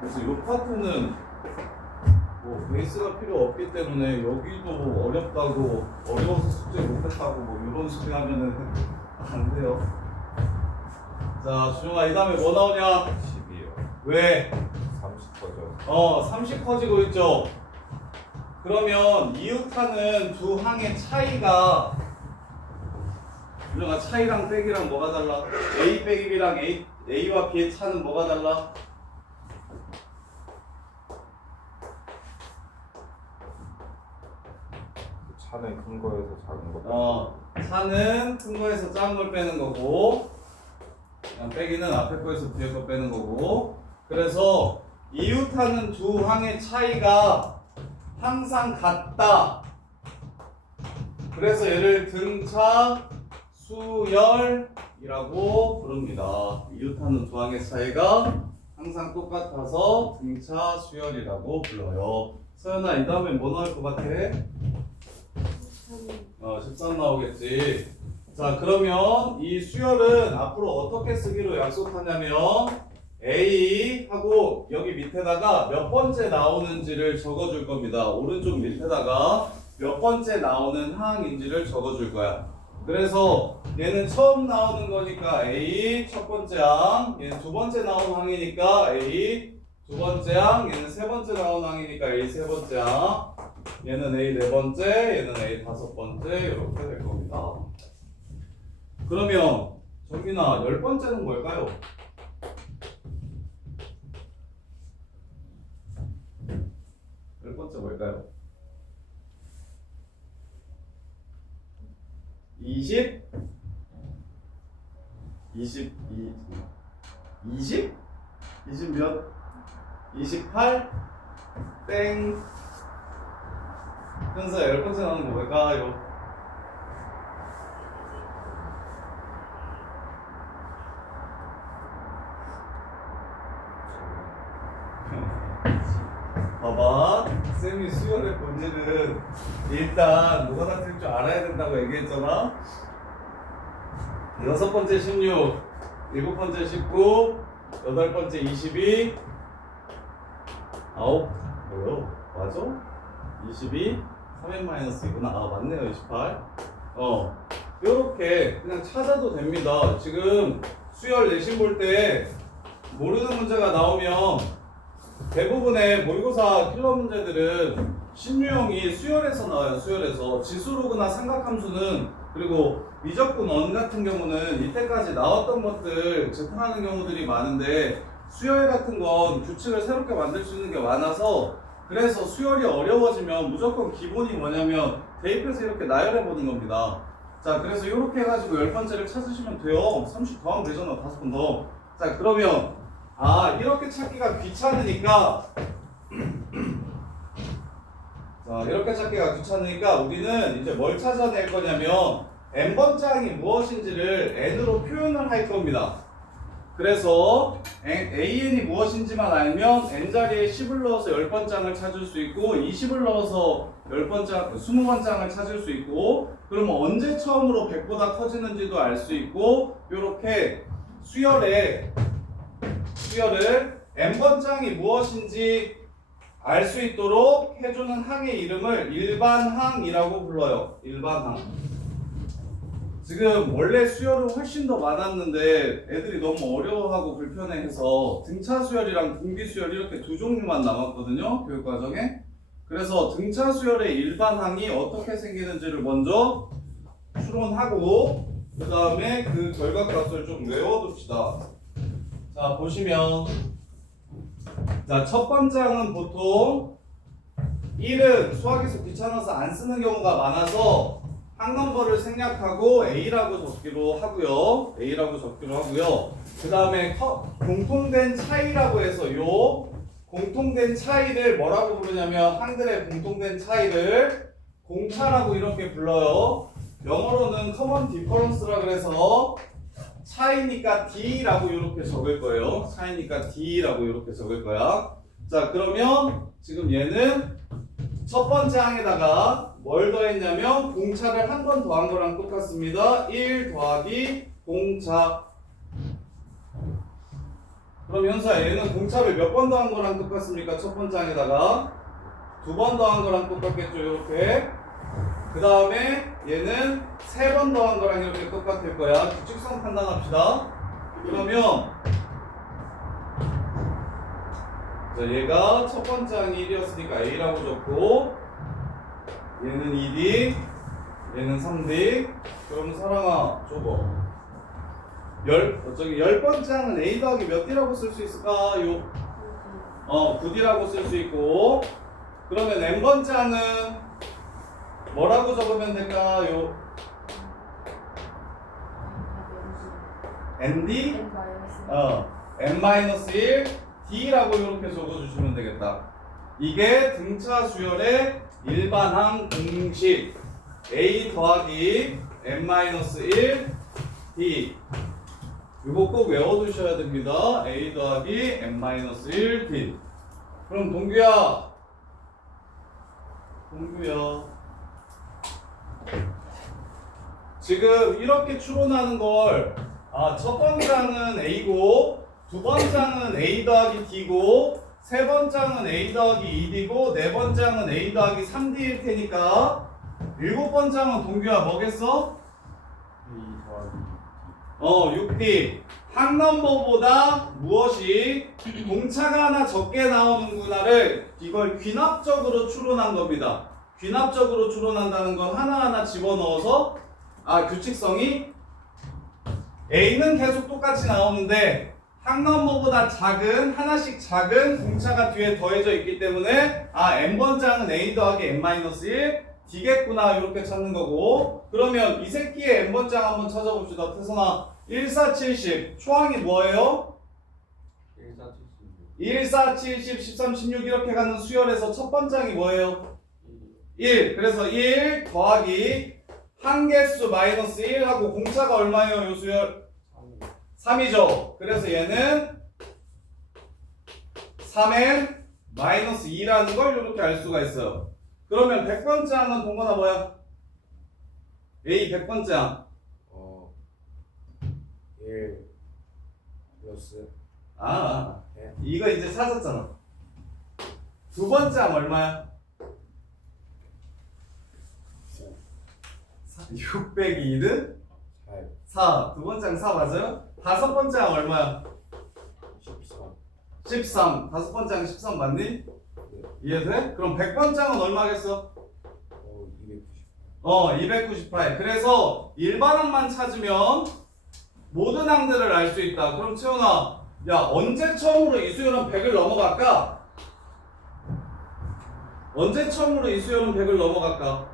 그래서 이 파트는 뭐 베이스가 필요 없기 때문에 여기도 어렵다고 어려워서 숙제 못했다고 뭐 이런 소리 하면은 안 돼요. 자, 주영아, 이 다음에 뭐 나오냐? 12요. 왜? 30거죠. 30 커지고 있죠. 그러면 이웃하는 두 항의 차이가, 주영아, 차이랑 빼기랑 뭐가 달라? A 빼기 B랑 A와 B의 차는 뭐가 달라? 차는 큰 거에서 작은 거. 차는 큰 거에서 작은 걸 빼는 거고, 빼기는 앞에 거에서 뒤에 거 빼는 거고. 그래서 이웃하는 두 항의 차이가 항상 같다. 그래서 얘를 등차 수열이라고 부릅니다. 이웃하는 두 항의 차이가 항상 똑같아서 등차 수열이라고 불러요. 서연아, 이 다음에 뭐 나올 것 같아? 13 나오겠지. 자, 그러면 이 수열은 앞으로 어떻게 쓰기로 약속하냐면 A 하고 여기 밑에다가 몇 번째 나오는지를 적어줄 겁니다. 오른쪽 밑에다가 몇 번째 나오는 항인지를 적어줄 거야. 그래서 얘는 처음 나오는 거니까 A 첫 번째 항, 얘는 두 번째 나오는 항이니까 A 두 번째 항, 얘는 세 번째 나오는 항이니까 A 세 번째 항, 얘는 A 네 번째, 얘는 A 다섯 번째, 이렇게 될 겁니다. 그러면 정민아, 열 번째는 뭘까요? 열 번째 뭘까요? 20? 22 20? 20 몇? 28? 땡. 현수야, 열 번째 나오는 거 뭘까요? 봐봐, 쌤이 수열의 본질은 일단 뭐가 같을 줄 알아야 된다고 얘기했잖아. 여섯 번째 16, 일곱 번째 19, 여덟 번째 22, 아홉, 뭐요? 맞아? 22, 3n-2구나. 맞네요, 28. 요렇게 그냥 찾아도 됩니다. 지금 수열 내신 볼 때 모르는 문제가 나오면 대부분의 모의고사 킬러 문제들은 신유형이 수열에서 나와요. 수열에서 지수로그나 삼각함수는, 그리고 미적분 원 같은 경우는 이때까지 나왔던 것들 재탕하는 경우들이 많은데 수열 같은 건 규칙을 새롭게 만들 수 있는 게 많아서, 그래서 수열이 어려워지면 무조건 기본이 뭐냐면 대입해서 이렇게 나열해 보는 겁니다. 자, 그래서 이렇게 해가지고 열 번째를 찾으시면 돼요. 30 더하면 되잖아, 5번 더. 자, 그러면 이렇게 찾기가 귀찮으니까 자, 이렇게 찾기가 귀찮으니까 우리는 이제 뭘 찾아낼 거냐면 n번째 항이 무엇인지를 n으로 표현을 할 겁니다. 그래서 an이 무엇인지만 알면 n자리에 10을 넣어서 10번째 항을 찾을 수 있고 20을 넣어서 20번째 항을 찾을 수 있고, 그러면 언제 처음으로 100보다 커지는지도 알 수 있고, 이렇게 수열을 n번째 항이 무엇인지 알 수 있도록 해주는 항의 이름을 일반항이라고 불러요. 일반항. 지금 원래 수열은 훨씬 더 많았는데 애들이 너무 어려워하고 불편해해서 등차 수열이랑 등비 수열 이렇게 두 종류만 남았거든요, 교육과정에. 그래서 등차 수열의 일반항이 어떻게 생기는지를 먼저 추론하고 그 다음에 그 결과값을 좀 외워둡시다. 자, 보시면 자, 첫 번째 항은 보통 1은 수학에서 귀찮아서 안 쓰는 경우가 많아서 항 넘버를 생략하고 A라고 적기로 하고요. 그 다음에 공통된 차이라고 해서 요 공통된 차이를 뭐라고 부르냐면 항들의 공통된 차이를 공차라고 이렇게 불러요. 영어로는 common difference라 그래서 차이니까 D라고 이렇게 적을 거예요. 차이니까 D라고 이렇게 적을 거야. 자, 그러면 지금 얘는 첫 번째 항에다가 뭘 더했냐면 공차를 한 번 더한 거랑 똑같습니다. 1 더하기 공차. 그럼 현수야 얘는 공차를 몇 번 더한 거랑 똑같습니까? 첫 번째 항에다가 2번 더한 거랑 똑같겠죠 이렇게. 그 다음에 얘는 3번 더한 거랑 이렇게 똑같을 거야. 규칙성 판단합시다. 그러면 자, 얘가 첫 번째 항이 1이었으니까 A라고 적고 얘는 2D 얘는 3D. 그럼 사랑아 줘봐. 열 번째 항은 A 더하기 몇 D라고 쓸 수 있을까요? 9D라고 쓸 수 있고. 그러면 N번째 항은 뭐라고 적으면 될까요? ND? N-1 D라고 이렇게 적어주시면 되겠다. 이게 등차 수열의 일반항 공식 A 더하기 N-1 D. 이거 꼭 외워두셔야 됩니다. A 더하기 N-1 D. 그럼 동규야 지금 이렇게 추론하는 걸 첫 번장은 A고 두 번장은 A 더하기 D고 세 번장은 A 더하기 2D고 네 번장은 A 더하기 3D일 테니까 일곱 번장은 동규야 뭐겠어? A 더하기 6D. 항 넘버보다 무엇이 공차가 하나 적게 나오는구나를 이걸 귀납적으로 추론한 겁니다. 귀납적으로 추론한다는 건 하나하나 집어넣어서 규칙성이 A는 계속 똑같이 나오는데 항 넘버보다 작은 하나씩 작은 공차가 뒤에 더해져 있기 때문에 N번장은 A 더하기 N-1 D겠구나 이렇게 찾는 거고. 그러면 이 새끼의 N번장 한번 찾아봅시다. 태선아 1470 초항이 뭐예요? 1470 13 16 이렇게 가는 수열에서 첫 번장이 뭐예요? 1. 그래서 1 더하기 항개수 마이너스 1 하고 공차가 얼마예요? 요 수열 3이죠. 그래서 얘는 3n 마이너스 2라는 걸 이렇게 알 수가 있어요. 그러면 100번째 항은 동건아 뭐야? A 100번째 항 1 플러스 이거 이제 찾았잖아. 두 번째 항 얼마야? 6 빼기 2는 4. 두 번째 항 4 맞아요? 다섯 번째 항 얼마야? 13. 다섯 번째 항 13 맞니? 이해돼? 그럼 100번째 항은 얼마겠어? 298. 그래서 일반항만 찾으면 모든 항들을 알 수 있다. 그럼 채원아, 야 언제 처음으로 이 수열은 100을 넘어갈까? 언제 처음으로 이 수열은 100을 넘어갈까?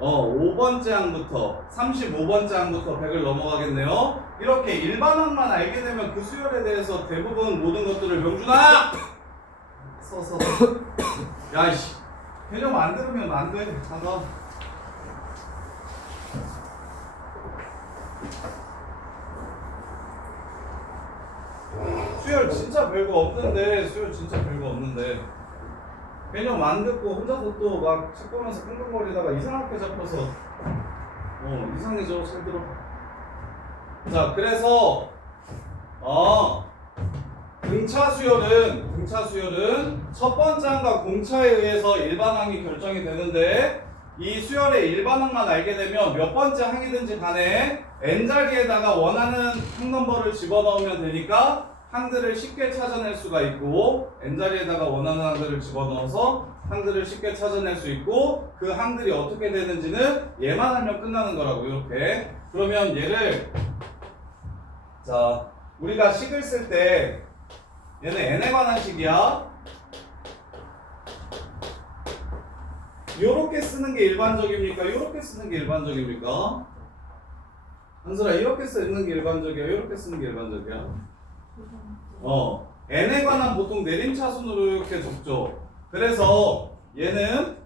5번째 항부터 35번째 항부터 100을 넘어가겠네요. 이렇게 일반항만 알게 되면 그 수열에 대해서 대부분 모든 것들을 명준아! 서서 야이씨 개념 안 들으면 안 돼. 잠깐. 수열 진짜 별거 없는데 개념 안 듣고 혼자서 또 막 책 보면서 끙끙거리다가 이상하게 잡혀서 이상해져. 잘 들어. 자, 그래서 등차 수열은 첫 번째 항과 공차에 의해서 일반항이 결정이 되는데 이 수열의 일반항만 알게 되면 몇 번째 항이든지 간에 n자리에다가 원하는 항 넘버를 집어넣으면 되니까 항들을 쉽게 찾아낼 수가 있고 n자리에다가 원하는 항들을 집어넣어서 항들을 쉽게 찾아낼 수 있고 그 항들이 어떻게 되는지는 얘만 알면 끝나는 거라고. 이렇게. 그러면 얘를 자 우리가 식을 쓸 때 얘는 n에 관한 식이야. 요렇게 쓰는 게 일반적입니까? 요렇게 쓰는 게 일반적입니까? 한솔아 이렇게 쓰는 게 일반적이야? 요렇게 쓰는 게 일반적이야? n에 관한 보통 내림차순으로 이렇게 적죠. 그래서 얘는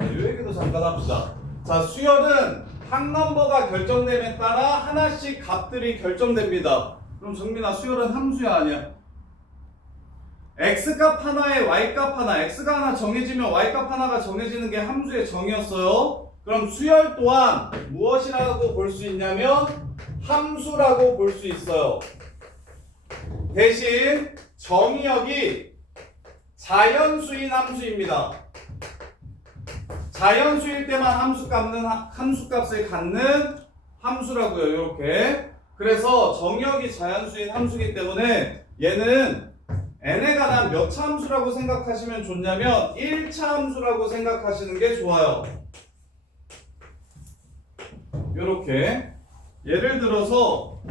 이 얘기도 잠깐 합시다. 자, 수열은 항 넘버가 결정됨에 따라 하나씩 값들이 결정됩니다. 그럼 정민아 수열은 함수야 아니야? x값 하나에 y값 하나, x가 하나 정해지면 y값 하나가 정해지는 게 함수의 정의였어요. 그럼 수열 또한 무엇이라고 볼 수 있냐면 함수라고 볼 수 있어요. 대신 정의역이 자연수인 함수입니다. 자연수일 때만 함수값을 갖는 함수라고요. 이렇게. 그래서 정의역이 자연수인 함수이기 때문에 얘는 n에 관한 몇 차 함수라고 생각하시면 좋냐면 1차 함수라고 생각하시는 게 좋아요. 이렇게. 예를 들어서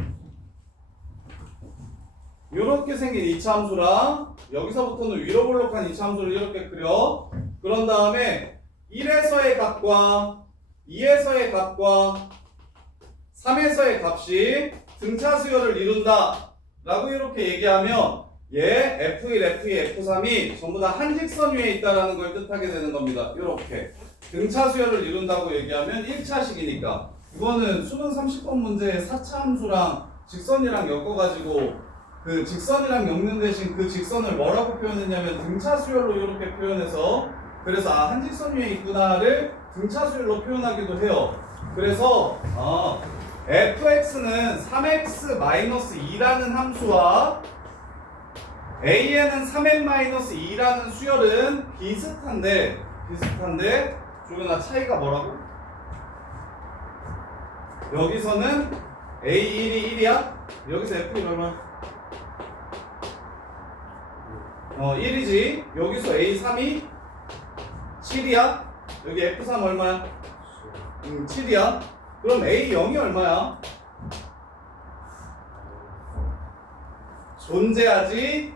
이렇게 생긴 2차 함수랑 여기서부터는 위로 볼록한 2차 함수를 이렇게 그려. 그런 다음에 1에서의 값과 2에서의 값과 3에서의 값이 등차 수열을 이룬다 라고 이렇게 얘기하면 얘 F1, F2, F3이 전부 다 한 직선 위에 있다라는 걸 뜻하게 되는 겁니다. 이렇게 등차 수열을 이룬다고 얘기하면 1차식이니까 이거는 수능 30번 문제에 4차 함수랑 직선이랑 엮어가지고 그 직선이랑 엮는 대신 그 직선을 뭐라고 표현했냐면 등차 수열로 이렇게 표현해서 그래서 한 직선 위에 있구나를 등차 수열로 표현하기도 해요. 그래서 fx는 3x-2라는 함수와 a에는 3n-2라는 수열은 비슷한데 조근아 차이가 뭐라고? 여기서는 a1이 1이야? 여기서 f1이 얼마야? 1이지. 여기서 a3이 7이야? 여기 f3 얼마야? 7이야. 그럼 a0이 얼마야? 존재하지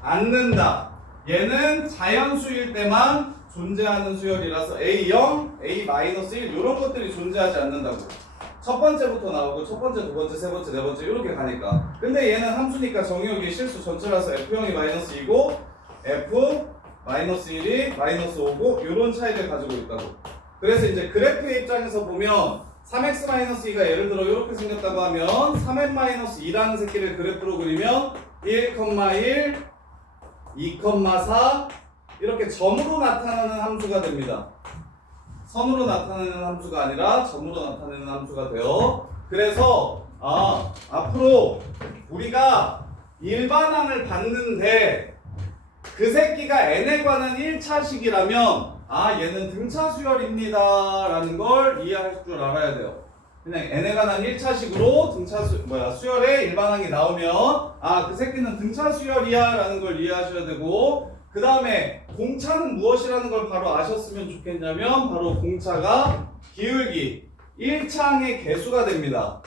않는다. 얘는 자연수일 때만 존재하는 수열이라서 a0, a-1 이런 것들이 존재하지 않는다고. 첫 번째부터 나오고 첫 번째, 두 번째, 세 번째, 네 번째 이렇게 가니까. 근데 얘는 함수니까 정의역이 실수 전체라서 f0이 -2고 f-1이 -5고 이런 차이를 가지고 있다고. 그래서 이제 그래프의 입장에서 보면 3x-2가 예를 들어 이렇게 생겼다고 하면 3n-2라는 새끼를 그래프로 그리면 1,1, 2,4 이렇게 점으로 나타나는 함수가 됩니다. 선으로 나타내는 함수가 아니라 점으로 나타내는 함수가 돼요. 그래서 앞으로 우리가 일반항을 봤는데 그 새끼가 n에 관한 1차식이라면 얘는 등차 수열입니다 라는 걸 이해할 줄 알아야 돼요. 그냥 n에 관한 1차식으로 수열의 일반항이 나오면 그 새끼는 등차 수열이야 라는 걸 이해하셔야 되고, 그 다음에 공차는 무엇이라는 걸 바로 아셨으면 좋겠냐면 바로 공차가 기울기 1차항의 개수가 됩니다.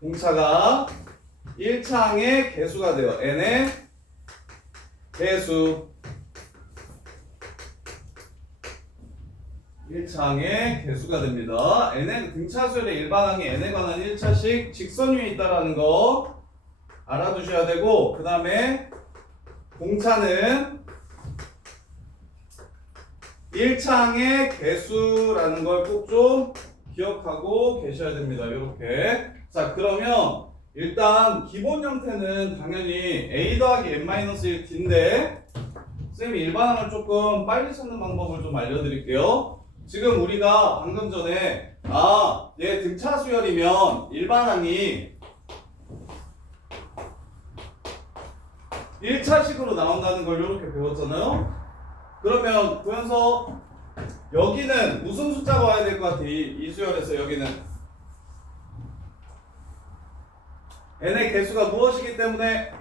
공차가 1차항의 개수가 돼요. n의 개수 1차항의 개수가 됩니다. n의 등차수열의 일반항이 n에 관한 1차식 직선 위에 있다라는 거 알아두셔야 되고, 그 다음에 공차는 1차항의 개수라는 걸 꼭 좀 기억하고 계셔야 됩니다. 이렇게. 자, 그러면 일단 기본 형태는 당연히 a 더하기 n-1d인데 선생님이 일반항을 조금 빨리 찾는 방법을 좀 알려드릴게요. 지금 우리가 방금 전에 얘 등차 수열이면 일반항이 1차식으로 나온다는 걸 이렇게 배웠잖아요. 그러면 보면서 여기는 무슨 숫자가 와야 될 것 같아? 이 수열에서 여기는 n의 개수가 무엇이기 때문에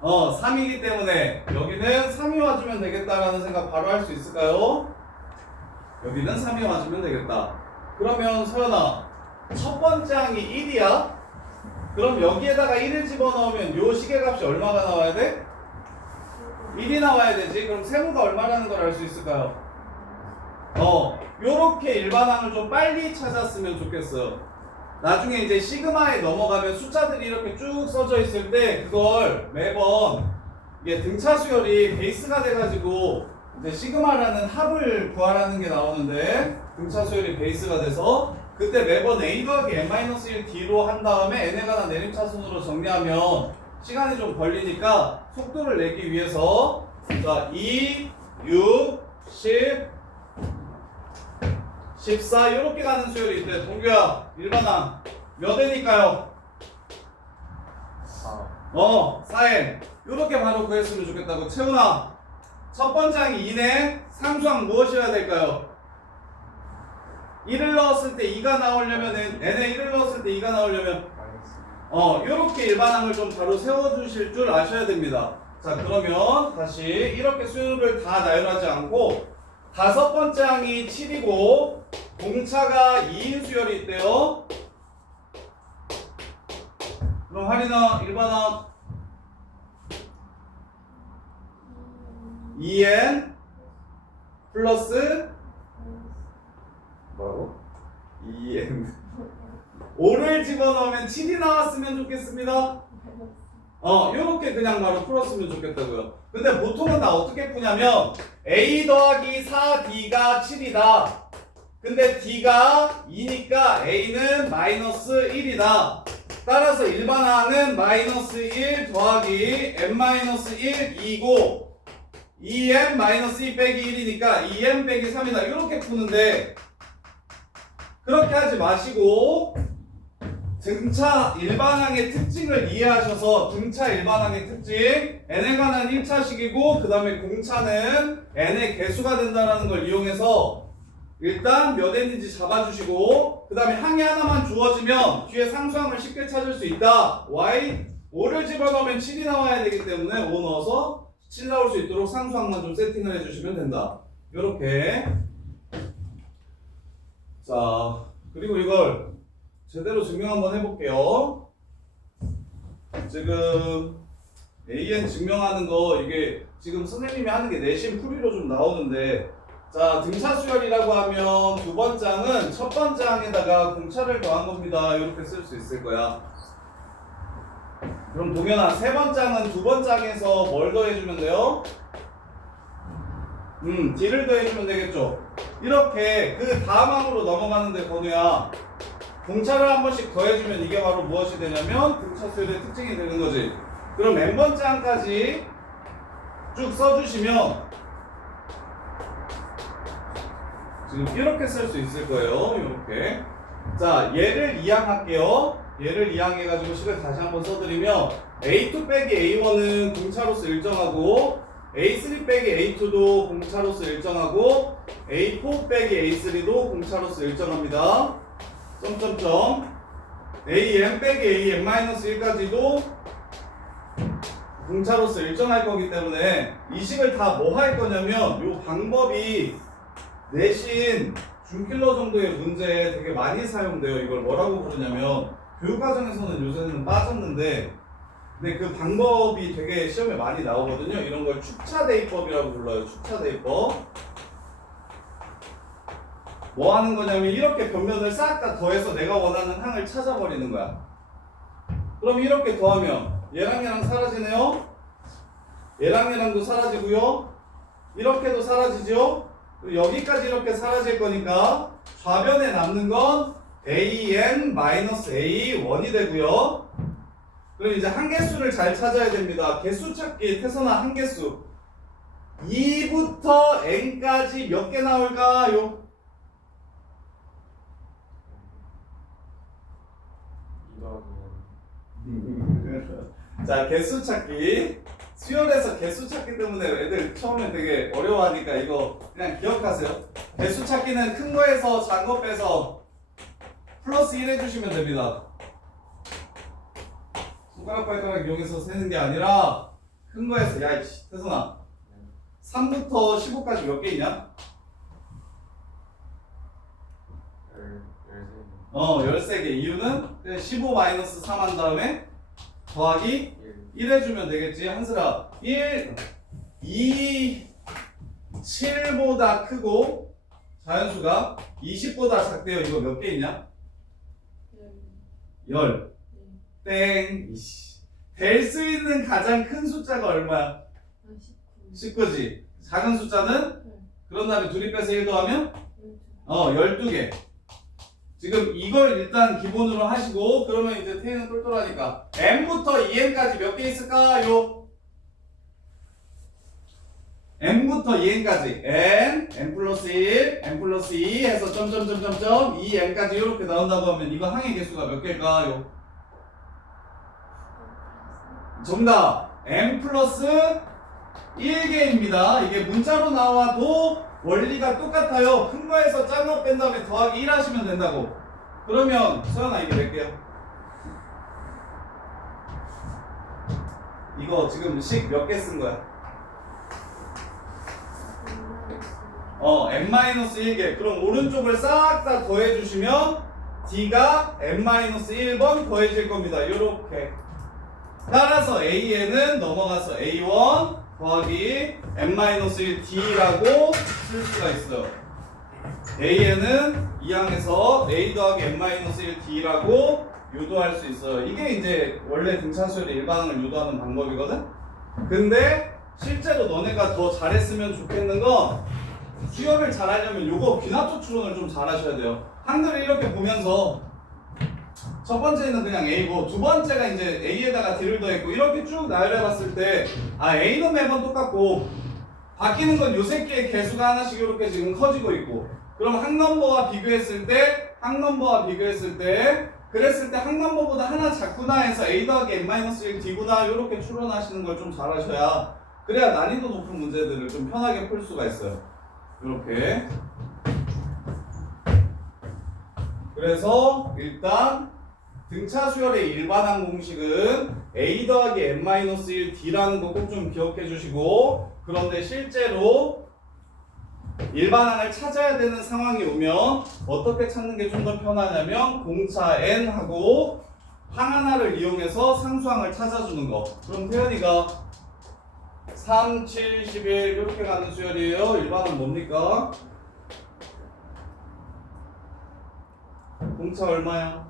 3이기 때문에 여기는 3이 와주면 되겠다라는 생각 바로 할 수 있을까요? 여기는 3이 와주면 되겠다. 그러면 서연아, 첫 번째 항이 1이야? 그럼 여기에다가 1을 집어넣으면 요 시계값이 얼마가 나와야 돼? 1이 나와야 되지. 그럼 세모가 얼마라는 걸 알 수 있을까요? 요렇게 일반항을 좀 빨리 찾았으면 좋겠어요. 나중에 이제 시그마에 넘어가면 숫자들이 이렇게 쭉 써져 있을 때 그걸 매번 이게 등차 수열이 베이스가 돼가지고 이제 시그마라는 합을 구하라는 게 나오는데, 등차 수열이 베이스가 돼서 그때 매번 a 더하기 n-1d로 한 다음에 n에 관한 내림차순으로 정리하면 시간이 좀 걸리니까 속도를 내기 위해서 2, 6, 10, 14 이렇게 가는 수열이 있대. 동규야 일반항 몇 N일까요? 4. 4N 이렇게 바로 구했으면 좋겠다고. 채훈아 첫 번째 항이 2네. 상수항 무엇이어야 될까요? 1을 넣었을 때 2가 나오려면 n에 1을 넣었을 때 2가 나오려면 이렇게 일반항을 좀 바로 세워주실 줄 아셔야 됩니다. 자 그러면 다시 이렇게 수열을 다 나열하지 않고 다섯 번째 항이 7이고 공차가 2인 수열이 있대요. 그럼 할인아 일반항 2n 플러스 뭐라고? 2n 5를 집어넣으면 7이 나왔으면 좋겠습니다. 요렇게 그냥 바로 풀었으면 좋겠다고요. 근데 보통은 다 어떻게 푸냐면 a 더하기 4d가 7이다. 근데 d가 2니까 a는 마이너스 1이다. 따라서 일반항은 마이너스 1 더하기 n-1 2고 2m 마이너스 2 빼기 1이니까 2m 빼기 3이다. 이렇게 푸는데 그렇게 하지 마시고 등차 일반항의 특징을 이해하셔서 등차 일반항의 특징 n에 관한 1차식이고 그 다음에 공차는 n의 개수가 된다는 걸 이용해서 일단 몇 n인지 잡아주시고 그 다음에 항이 하나만 주어지면 뒤에 상수항을 쉽게 찾을 수 있다. y 5를 집어넣으면 7이 나와야 되기 때문에 5 넣어서 7 나올 수 있도록 상수항만 좀 세팅을 해주시면 된다. 요렇게. 자 그리고 이걸 제대로 증명 한번 해볼게요. 지금 AN 증명하는 거 이게 지금 선생님이 하는 게 내신 풀이로 좀 나오는데 자 등차 수열이라고 하면 두 번째 항은 첫 번째 항에다가 공차를 더한 겁니다. 이렇게 쓸 수 있을 거야. 그럼 동현아 세 번째 항은 두 번째 항에서 뭘 더해주면 돼요? D를 더해주면 되겠죠. 이렇게 그 다음 항으로 넘어가는데 건우야 공차를 한 번씩 더해주면 이게 바로 무엇이 되냐면 등차 수열의 특징이 되는 거지. 그럼 n 번째 항까지 쭉 써주시면 지금 이렇게 쓸 수 있을 거예요. 이렇게. 자 얘를 2항 할게요. 얘를 2항 해가지고 식을 다시 한번 써드리면 A2 빼기 A1은 공차로서 일정하고 A3 빼기 A2도 공차로서 일정하고 A4 빼기 A3도 공차로서 일정합니다. 점점점 AM 빼기 AM-1까지도 공차로서 일정할 거기 때문에 이 식을 다 뭐 할 거냐면 요 방법이 내신 중킬러 정도의 문제에 되게 많이 사용돼요. 이걸 뭐라고 부르냐면 교육과정에서는 요새는 빠졌는데 근데 그 방법이 되게 시험에 많이 나오거든요. 이런 걸 축차대입법이라고 불러요. 축차대입법. 뭐 하는 거냐면 이렇게 변면을 싹 다 더해서 내가 원하는 항을 찾아버리는 거야. 그럼 이렇게 더하면 얘랑 얘랑 사라지네요. 얘랑 얘랑도 사라지고요. 이렇게도 사라지죠. 그리고 여기까지 이렇게 사라질 거니까 좌변에 남는 건 an-a1이 되고요. 그럼 이제 한개수를 잘 찾아야 됩니다. 개수 찾기 태선아 한개수 2부터 n까지 몇 개 나올까요? 자 개수 찾기 수열에서 개수 찾기 때문에 애들 처음에 되게 어려워하니까 이거 그냥 기억하세요. 개수 찾기는 큰 거에서 작은 거 빼서 플러스 1 해주시면 됩니다. 손가락 발가락 이용해서 세는 게 아니라 큰 거에서 야 이씨 태선아 3부터 15까지 몇 개 있냐? 13개. 이유는 15 마이너스 3 한 다음에 더하기 1 해주면 되겠지. 한슬아 1, 2, 7보다 크고 자연수가 20보다 작대요. 이거 몇 개 있냐? 10. 땡. 이씨. 될 수 있는 가장 큰 숫자가 얼마야? 19지. 작은 숫자는? 그런 다음에 둘이 빼서 1 더하면? 12개. 지금 이걸 일단 기본으로 하시고 그러면 이제 태는 똘똘하니까 m부터 2n까지 몇 개 있을까요? n부터 2n까지 n 플러스 1, n 플러스 2 해서 점점점점점 2n까지 이렇게 나온다고 하면 이거 항의 개수가 몇 개일까요? 정답 n 플러스 1개입니다. 이게 문자로 나와도 원리가 똑같아요. 큰 거에서 작은 거 뺀 다음에 더하기 1 하시면 된다고. 그러면 서연아 이게 몇 개야? 이거 지금 식 몇 개 쓴 거야? n-1개. 그럼 오른쪽을 싹 다 더해 주시면 d가 n-1번 더해질 겁니다. 요렇게. 따라서 AN은 넘어가서 A1 더하기 n-1d라고 쓸 수가 있어요. AN은 이 항에서 A 더하기 n-1d라고 유도할 수 있어요. 이게 이제 원래 등차수열의 일반항을 유도하는 방법이거든? 근데 실제로 너네가 더 잘했으면 좋겠는 건 수열을 잘하려면 요거 귀납적 추론을 좀 잘하셔야 돼요. 항들을 이렇게 보면서 첫 번째는 그냥 A고 두 번째가 이제 A에다가 D를 더했고 이렇게 쭉 나열해 봤을 때 A는 매번 똑같고 바뀌는 건 요 새끼의 개수가 하나씩 이렇게 지금 커지고 있고 그럼 항넘버와 비교했을 때 그랬을 때 항넘버보다 하나 작구나 해서 A 더하기 n-1 D구나 이렇게 추론하시는 걸 좀 잘하셔야 그래야 난이도 높은 문제들을 좀 편하게 풀 수가 있어요. 이렇게. 그래서 일단 등차 수열의 일반항 공식은 A 더하기 n-1D라는 거 꼭 좀 기억해 주시고 그런데 실제로 일반항을 찾아야 되는 상황이 오면 어떻게 찾는 게 좀 더 편하냐면 공차 n하고 항 하나를 이용해서 상수항을 찾아주는 거. 그럼 태연이가 3, 7, 11 이렇게 가는 수열이에요. 일반항 뭡니까? 공차 얼마야?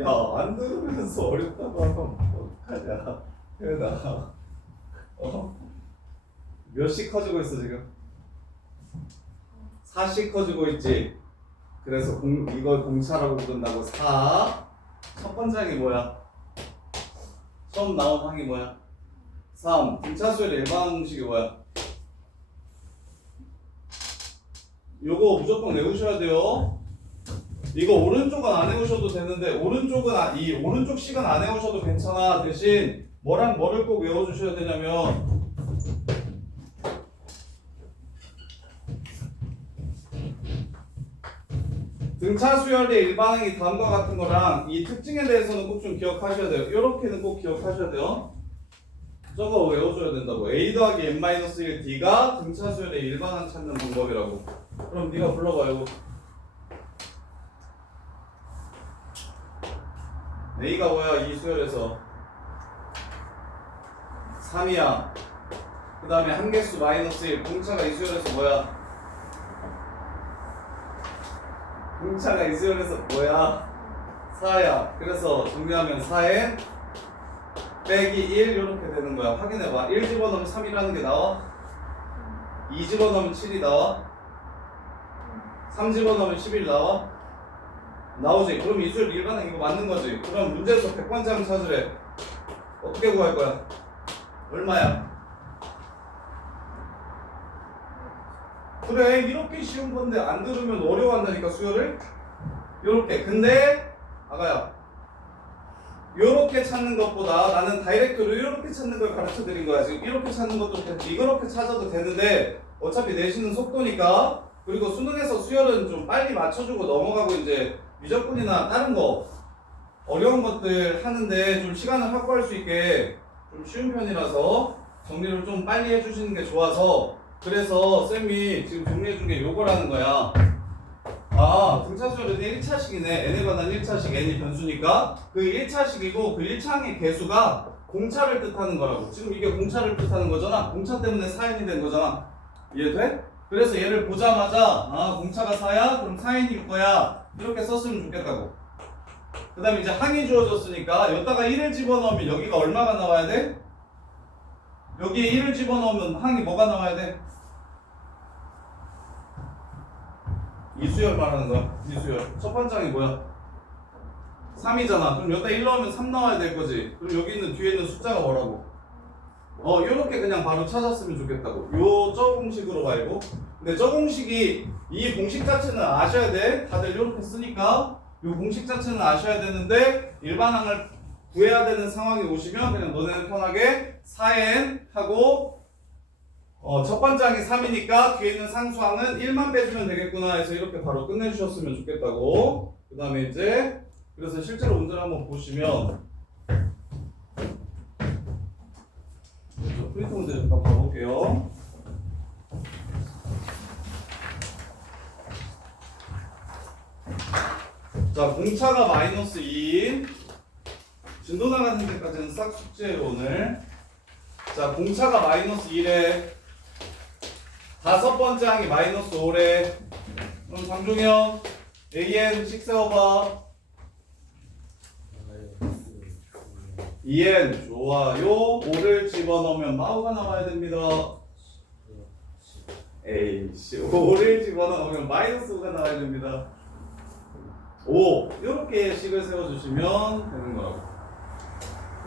야, 안 들으면서 어렵다고 하면 어떡하냐. 태연아. 몇씩 커지고 있어 지금? 4씩 커지고 있지? 그래서 이걸 공차라고 부른다고. 4. 첫 번째 항이 뭐야? 처음 나온 항이 뭐야? 3. 등차수열의 일반 공식이 뭐야? 요거 무조건 외우셔야 돼요. 이거 오른쪽은 안 외우셔도 되는데 오른쪽은 이 오른쪽 식은 안 외우셔도 괜찮아. 대신 뭐랑 뭐를 꼭 외워주셔야 되냐면 등차 수열의 일반항이 다음과 같은 거랑 이 특징에 대해서는 꼭 좀 기억하셔야 돼요. 이렇게는 꼭 기억하셔야 돼요. 저거 외워줘야 된다고. A 더하기 n-1D가 등차 수열의 일반항 찾는 방법이라고. 그럼 네가 불러봐요. A가 뭐야? 이 수열에서 3이야. 그 다음에 한개수 마이너스 1. 공차가 이 수열에서 뭐야? 공차가 이 수열에서 뭐야? 4야. 그래서 정리하면 4에 빼기 1 이렇게 되는 거야. 확인해봐. 1 집어넣으면 3이라는 게 나와? 2 집어넣으면 7이 나와? 3 집어넣으면 11 나와? 나오지. 그럼 이 수열 일반항 이거 맞는 거지. 그럼 문제에서 100번째 항 찾으래. 어떻게 구할 거야? 얼마야? 그래, 이렇게 쉬운 건데 안 들으면 어려워한다니까 수열을. 요렇게. 근데 아가야, 요렇게 찾는 것보다 나는 다이렉트로 이렇게 찾는 걸 가르쳐 드린 거야. 지금 이렇게 찾는 것도 이렇게 찾아도 되는데 어차피 내쉬는 속도니까. 그리고 수능에서 수열은 좀 빨리 맞춰주고 넘어가고 이제 미적분이나 다른 거 어려운 것들 하는데 좀 시간을 확보할 수 있게 좀 쉬운 편이라서 정리를 좀 빨리 해주시는 게 좋아서. 그래서 쌤이 지금 정리해준 게 요거라는 거야. 등차수열은 1차식이네. n에 관한 1차식, n이 변수니까 그 1차식이고 그 1차항의 개수가 공차를 뜻하는 거라고. 지금 이게 공차를 뜻하는 거잖아. 공차 때문에 4n이 된 거잖아. 이해돼? 그래서 얘를 보자마자 공차가 4야? 그럼 4n일 거야. 이렇게 썼으면 좋겠다고. 그 다음에 이제 항이 주어졌으니까 여기다가 1을 집어넣으면 여기가 얼마가 나와야 돼? 여기에 1을 집어넣으면 항이 뭐가 나와야 돼? 이수열 말하는 거야. 이수열. 첫 번째 항이 뭐야? 3이잖아. 그럼 여기다 1 넣으면 3 나와야 될 거지. 그럼 여기 있는 뒤에 있는 숫자가 뭐라고? 요렇게 그냥 바로 찾았으면 좋겠다고. 저 공식으로 말고. 근데 저 공식이 이 공식 자체는 아셔야 돼. 다들 요렇게 쓰니까 이 공식 자체는 아셔야 되는데 일반항을 구해야 되는 상황이 오시면 그냥 너네는 편하게 4n 하고 첫 번째 항이 3이니까 뒤에 있는 상수항은 1만 빼주면 되겠구나 해서 이렇게 바로 끝내주셨으면 좋겠다고. 그 다음에 이제 그래서 실제로 문제를 한번 보시면 프린트 문제 잠깐 봐볼게요. 자, 공차가 마이너스 2인 진도 나가는 데까지는 싹 숙제예요 오늘. 자, 공차가 마이너스 1에 다섯 번째 항이 마이너스 5래. 그럼 장종현 AN 식세어봐. 2n 좋아요. 5를 집어넣으면 마우가 나와야 됩니다. 에이씨 5를 집어넣으면 마이너스 5가 나와야 됩니다. 5 이렇게 식을 세워주시면 되는 거라고.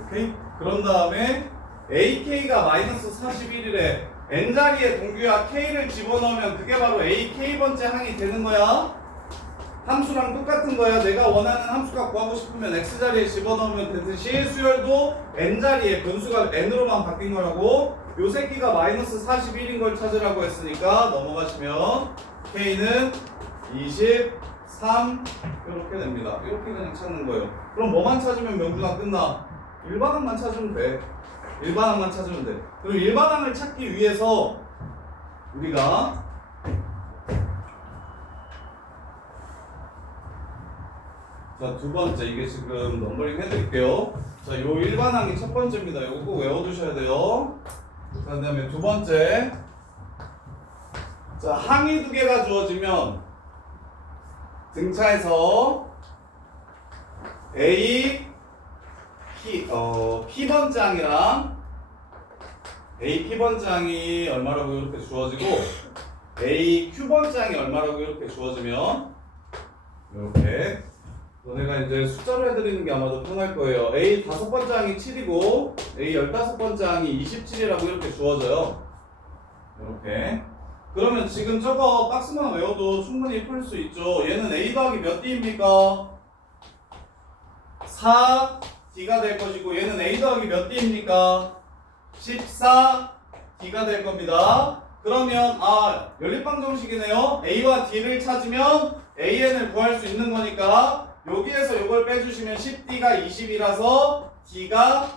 오케이? 그런 다음에 AK가 마이너스 41이래. N자리에 동규야 K를 집어넣으면 그게 바로 AK번째 항이 되는 거야. 함수랑 똑같은 거야. 내가 원하는 함수가 구하고 싶으면 X자리에 집어넣으면 되듯이 수열도 N자리에 변수가 N으로만 바뀐 거라고. 요 새끼가 마이너스 41인 걸 찾으라고 했으니까 넘어가시면 K는 23 이렇게 됩니다. 이렇게 그냥 찾는 거예요. 그럼 뭐만 찾으면 명분항 끝나? 일반항만 찾으면 돼. 일반항만 찾으면 돼. 그럼 일반항을 찾기 위해서 우리가 자, 두 번째 이게 지금 넘버링 해드릴게요. 자, 요 일반항이 첫 번째입니다. 요거 꼭 외워두셔야 돼요. 자, 그 다음에 두 번째. 자, 항이 두 개가 주어지면 등차에서 A P번째 항이랑 A P번째 항이 얼마라고 이렇게 주어지고 A Q번째 항이 얼마라고 이렇게 주어지면 이렇게 너네가 이제 숫자로 해드리는 게 아마도 편할 거예요. A 다섯 번째 항이 7이고 A 15번째 항이 27이라고 이렇게 주어져요. 이렇게. 그러면 지금 저거 박스만 외워도 충분히 풀 수 있죠. 얘는 A 더하기 몇 D입니까? 4D가 될 것이고 얘는 A 더하기 몇 D입니까? 14D가 될 겁니다. 그러면 연립방 정식이네요. A와 D를 찾으면 AN을 구할 수 있는 거니까 여기에서 이걸 빼주시면 10D가 20이라서 D가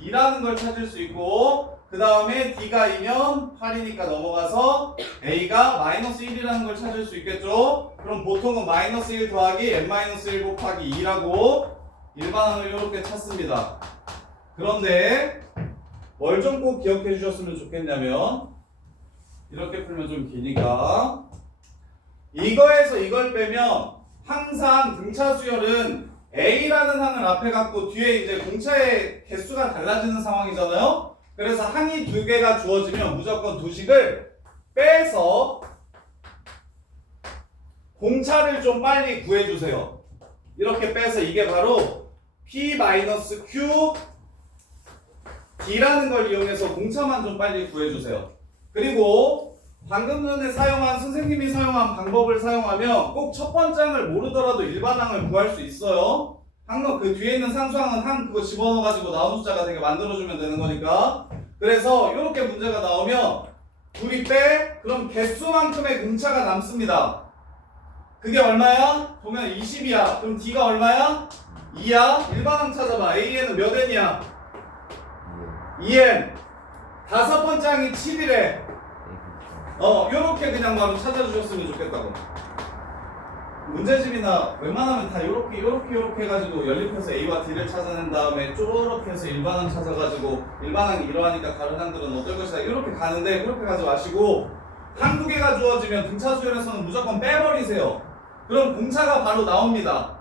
2라는 걸 찾을 수 있고 그 다음에 D가 2면 8이니까 넘어가서 A가 마이너스 1이라는 걸 찾을 수 있겠죠. 그럼 보통은 마이너스 1 더하기 n-1 곱하기 2라고 일반항을 이렇게 찾습니다. 그런데 뭘 좀 꼭 기억해 주셨으면 좋겠냐면 이렇게 풀면 좀 기니까 이거에서 이걸 빼면 항상 등차 수열은 A라는 항을 앞에 갖고 뒤에 이제 공차의 개수가 달라지는 상황이잖아요. 그래서 항이 두 개가 주어지면 무조건 두 식을 빼서 공차를 좀 빨리 구해주세요. 이렇게 빼서 이게 바로 P-Q D라는 걸 이용해서 공차만 좀 빨리 구해주세요. 그리고 방금 전에 사용한 선생님이 사용한 방법을 사용하면 꼭 첫 번째 항을 모르더라도 일반항을 구할 수 있어요. 항은 그 뒤에 있는 상수항은 항 그거 집어넣어가지고 나온 숫자가 되게 만들어주면 되는 거니까. 그래서 이렇게 문제가 나오면 둘이 빼? 그럼 개수만큼의 공차가 남습니다. 그게 얼마야? 보면 20이야. 그럼 D가 얼마야? 2야. 일반항 찾아봐. AN은 몇 N이야? 2N. 다섯 번째 항이 7이래. 요렇게 그냥 바로 찾아주셨으면 좋겠다고. 문제집이나 웬만하면 다 요렇게 해가지고 연립해서 A와 D를 찾아낸 다음에 쪼렇게 해서 일반항 찾아가지고 일반항이 이러하니까 다른 항들은 어떨 것이다 이렇게 가는데 그렇게 가지 마시고 항 두 개가 주어지면 등차 수열에서는 무조건 빼버리세요. 그럼 공차가 바로 나옵니다.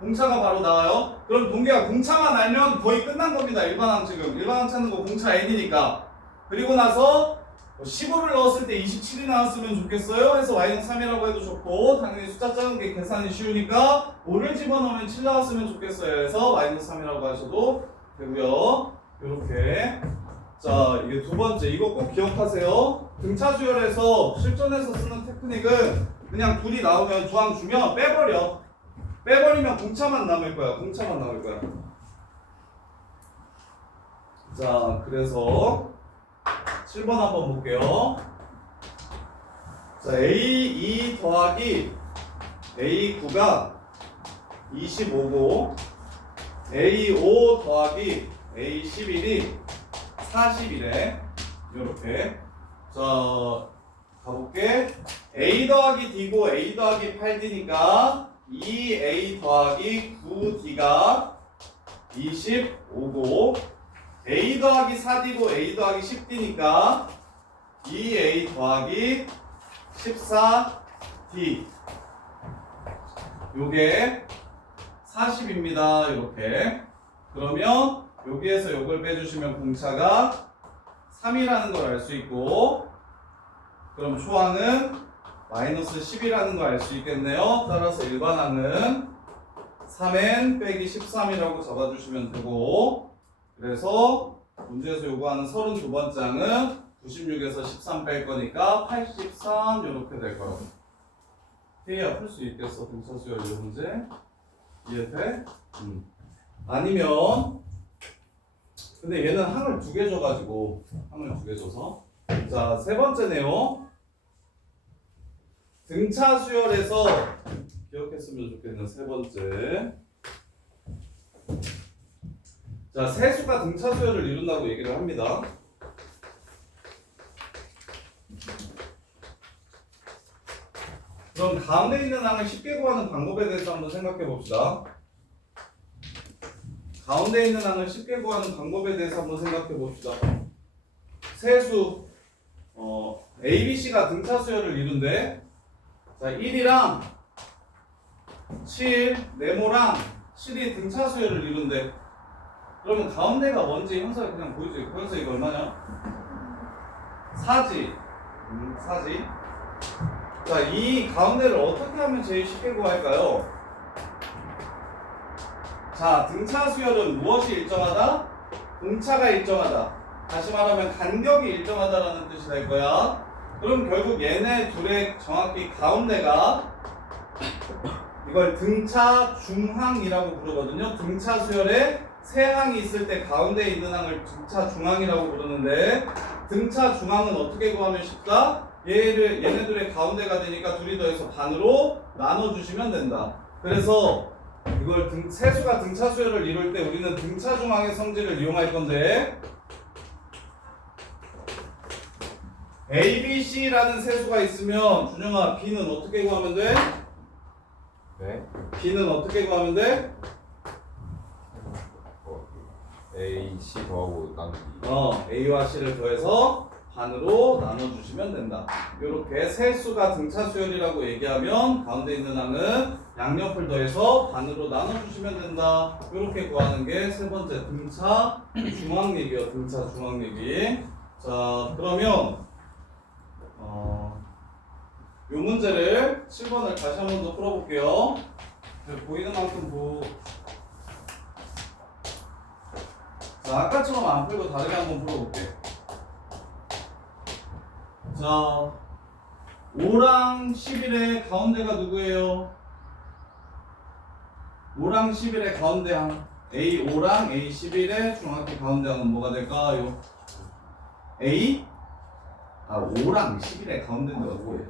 공차가 바로 나와요. 그럼 동기가 공차만 알면 거의 끝난 겁니다. 일반항 지금 일반항 찾는 거 공차 n이니까. 그리고 나서 15를 넣었을 때 27이 나왔으면 좋겠어요. 해서 y는 3이라고 해도 좋고 당연히 숫자 작은 게 계산이 쉬우니까 5를 집어넣으면 7 나왔으면 좋겠어요. 해서 마이너스 3이라고 하셔도 되고요. 이렇게 자 이게 두 번째 이거 꼭 기억하세요. 등차 수열에서 실전에서 쓰는 테크닉은 그냥 둘이 나오면 주항 주면 빼버려. 빼버리면 공차만 남을 거야. 공차만 남을 거야. 자 그래서 7번 한번 볼게요. 자, A2 더하기 A9가 25고 A5 더하기 A11이 40이래. 요렇게. 자, 가볼게. A 더하기 D고 A 더하기 8D니까 2A 더하기 9D가 25고 A 더하기 4D고 A 더하기 10D니까 2A 더하기 14D 요게 40입니다. 이렇게 그러면 여기에서 요걸 빼주시면 공차가 3이라는 걸 알 수 있고 그럼 초항은 마이너스 10이라는 걸 알 수 있겠네요. 따라서 일반항은 3n 빼기 13이라고 잡아주시면 되고 그래서 문제에서 요구하는 32번째 항은 96에서 13 뺄 거니까 83 이렇게 될 거라고. 해야 풀 수 있겠어 등차 수열 이 문제 이해돼? 아니면 근데 얘는 항을 2개 줘가지고 항을 2개 줘서 자 세 번째네요. 등차 수열에서 기억했으면 좋겠는 세 번째. 자, 세수가 등차 수열을 이룬다고 얘기를 합니다. 그럼 가운데 있는 항을 쉽게 구하는 방법에 대해서 한번 생각해 봅시다. 가운데 있는 항을 쉽게 구하는 방법에 대해서 한번 생각해 봅시다. 세수 A, B, C가 등차 수열을 이룬대. 자, 1이랑 7, 네모랑 7이 등차 수열을 이룬대. 그러면 가운데가 뭔지 형사가 그냥 보이지. 그래서 이거 얼마냐? 4지. 4지. 자, 이 가운데를 어떻게 하면 제일 쉽게 구할까요? 자, 등차 수열은 무엇이 일정하다? 공차가 일정하다. 다시 말하면 간격이 일정하다라는 뜻이 될 거야. 그럼 결국 얘네 둘의 정확히 가운데가 이걸 등차 중항이라고 부르거든요. 등차 수열에 세 항이 있을 때 가운데에 있는 항을 등차 중항이라고 부르는데 등차 중항은 어떻게 구하면 쉽다? 얘네들의 가운데가 되니까 둘이 더해서 반으로 나눠주시면 된다. 그래서 이걸 세수가 등차 수열을 이룰 때 우리는 등차 중항의 성질을 이용할 건데 A, B, C라는 세수가 있으면 준영아 B는 어떻게 구하면 돼? 네. B는 어떻게 구하면 돼? A, C 더하고 나누기. A와 C를 더해서 반으로 나눠주시면 된다. 이렇게 세수가 등차 수열이라고 얘기하면 가운데 있는 항은 양옆을 더해서 반으로 나눠주시면 된다. 이렇게 구하는 게 세 번째 등차 중항 얘기예요. 등차 중항 얘기. 자, 그러면 이 문제를 7번을 다시 한 번 더 풀어볼게요. 보이는 만큼 자, 아까처럼 안 풀고 다르게 한번 풀어볼게. 자, 5랑 11의 가운데가 누구예요? 5랑 11의 가운데항 A5랑 A11의 정확히 가운데항은 뭐가 될까요? A? 5랑 11의 가운데인데 어떻게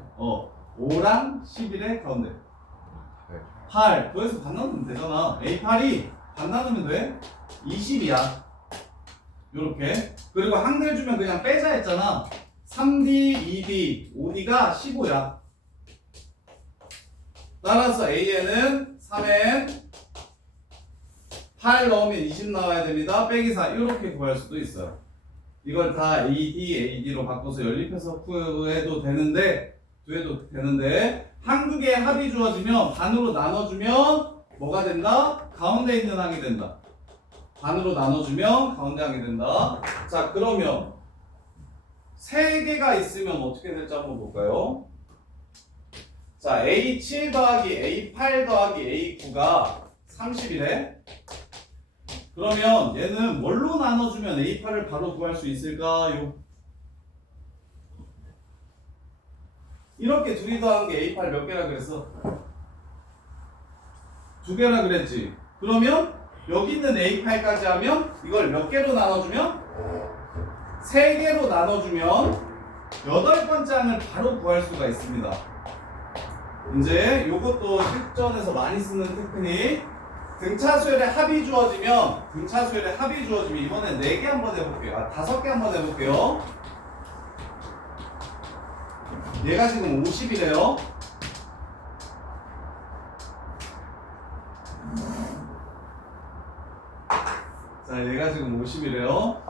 5랑 11의 가운데 8 더해서 반 나누면 되잖아. A8이 반 나누면 돼? 20이야. 요렇게. 그리고 항들 주면 그냥 빼자 했잖아. 3D, 2D, 5D가 15야. 따라서 AN은 3N 8 넣으면 20 나와야 됩니다. 빼기 4 이렇게 구할 수도 있어요. 이걸 다 AD, AD로 바꿔서 연립해서 구해도 되는데 한두 개의 합이 주어지면 반으로 나눠주면 뭐가 된다? 가운데 있는 항이 된다. 반으로 나눠주면 가운데 항이 된다. 자, 그러면 3개가 있으면 어떻게 될지 한번 볼까요? 자, A7 더하기 A8 더하기 A9가 30이래. 그러면 얘는 뭘로 나눠주면 A8을 바로 구할 수 있을까요? 이렇게 둘이 더한 게 A8 몇 개라 그랬어? 2개라 그랬지. 그러면 여기 있는 A8까지 하면 이걸 몇 개로 나눠주면? 3개로 나눠주면 8번째 항을 바로 구할 수가 있습니다. 이제 요것도 실전에서 많이 쓰는 테크닉. 등차 수열의 합이 주어지면 이번엔 4개 한번 해볼게요. 5개 한번 해볼게요. 얘가 지금 50이래요. 자, 얘가 지금 50이래요.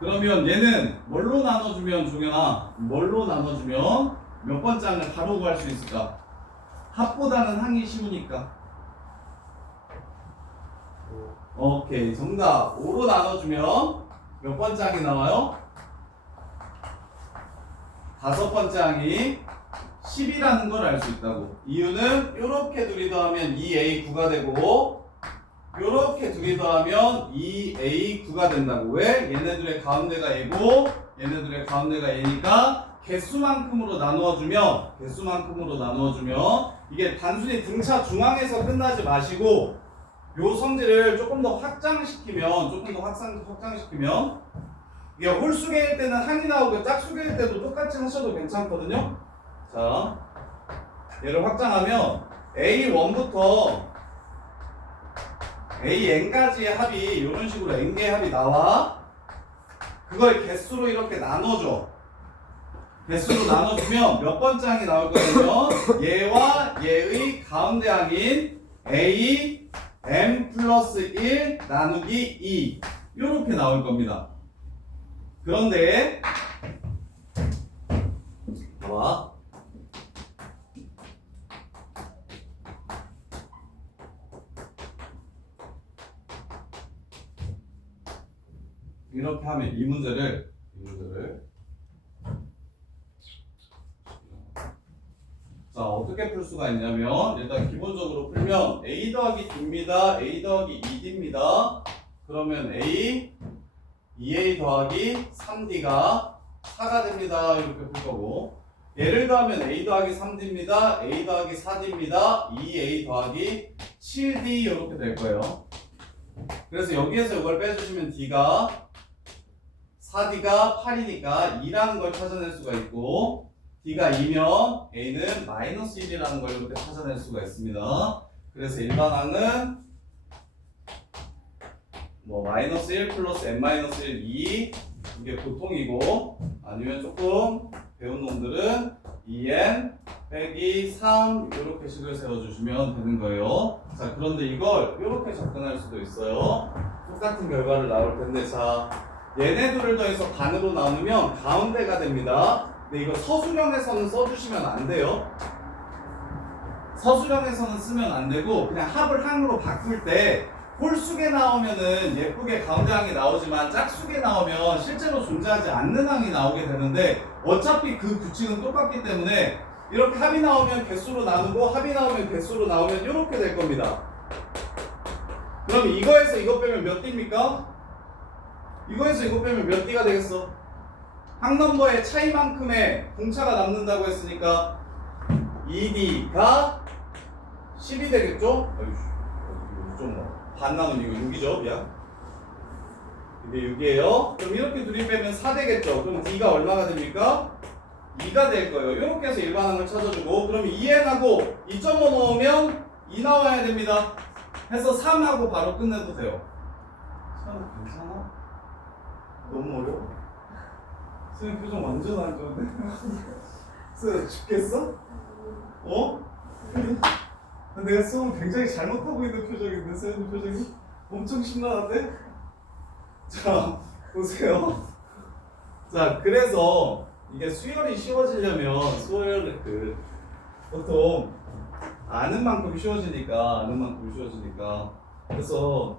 그러면 얘는 뭘로 나눠주면, 종현아, 뭘로 나눠주면 몇 번째 항을 바로 구할 수 있을까? 합보다는 항이 쉬우니까. 오케이, 정답. 5로 나눠주면 몇 번째 항이 나와요? 5번째 항이 10이라는 걸 알 수 있다고. 이유는 이렇게 둘이 더하면 2A9가 되고 이렇게 둘이 더하면 2A9가 된다고. 왜? 얘네들의 가운데가 얘고 얘네들의 가운데가 얘니까 개수만큼으로 나누어주면 이게 단순히 등차 중앙에서 끝나지 마시고 요 성질을 조금 더 확장시키면 이게 홀수계일 때는 항이 나오고 짝수계일 때도 똑같이 하셔도 괜찮거든요. 자, 얘를 확장하면 A1부터 AN까지의 합이 이런 식으로 N개의 합이 나와. 그걸 개수로 이렇게 나눠줘. 개수로 나눠주면 몇 번째 항이 나올 거냐면 얘와 얘의 가운데 항인 A M 플러스 1 나누기 2 이렇게 나올 겁니다. 그런데 봐봐. 이렇게 하면 이 문제를 자, 어떻게 풀 수가 있냐면 일단 기본적으로 풀면 A 더하기 D입니다. A 더하기 2D입니다. 그러면 A 2A 더하기 3D가 4가 됩니다. 이렇게 풀 거고, 얘를 더하면 A 더하기 3D입니다. A 더하기 4D입니다. 2A 더하기 7D 이렇게 될 거예요. 그래서 여기에서 이걸 빼주시면 D가 4D가 8이니까 2라는 걸 찾아낼 수가 있고, D가 2면 A는 마이너스 1이라는 걸 이렇게 찾아낼 수가 있습니다. 그래서 일반항은 뭐 마이너스 1 플러스 n 마이너스 1 2 이게 보통이고, 아니면 조금 배운 놈들은 2n 빼기 3 이렇게 식을 세워주시면 되는 거예요. 자, 그런데 이걸 이렇게 접근할 수도 있어요. 똑같은 결과를 나올 텐데, 자, 얘네들을 더해서 반으로 나누면 가운데가 됩니다. 근데 이거 서술형에서는 써주시면 안 돼요. 서술형에서는 쓰면 안 되고, 그냥 합을 항으로 바꿀 때 홀수계 나오면은 예쁘게 가운데 항이 나오지만 짝수계 나오면 실제로 존재하지 않는 항이 나오게 되는데, 어차피 그 규칙은 똑같기 때문에 이렇게 합이 나오면 개수로 나누고 합이 나오면 개수로 나오면 이렇게 될 겁니다. 그럼 이거에서 이거 빼면 몇 D입니까? 이거에서 이거 빼면 몇 D가 되겠어? 항넘버의 차이만큼의 공차가 남는다고 했으니까 2D가 10이 되겠죠? 어이씨, 좀 반 남은 이거 6이죠, 미안. 이게 6이에요. 그럼 이렇게 둘이 빼면 4 되겠죠? 그럼 D가 얼마가 됩니까? 2가 될 거예요. 이렇게 해서 일반항을 찾아주고, 그럼 2n하고 2.5 넣으면 2 나와야 됩니다. 해서 3하고 바로 끝내도 돼요. 수현 괜찮아? 너무 어려워? 수현 표정 완전 안 좋은데? 수현 죽겠어? 어? 내가 수업 굉장히 잘못하고 있는 표정인데, 수현 표정이 엄청 심란한데? 자, 보세요. 자, 그래서 이게 수열이 쉬워지려면 보통 아는 만큼 쉬워지니까 그래서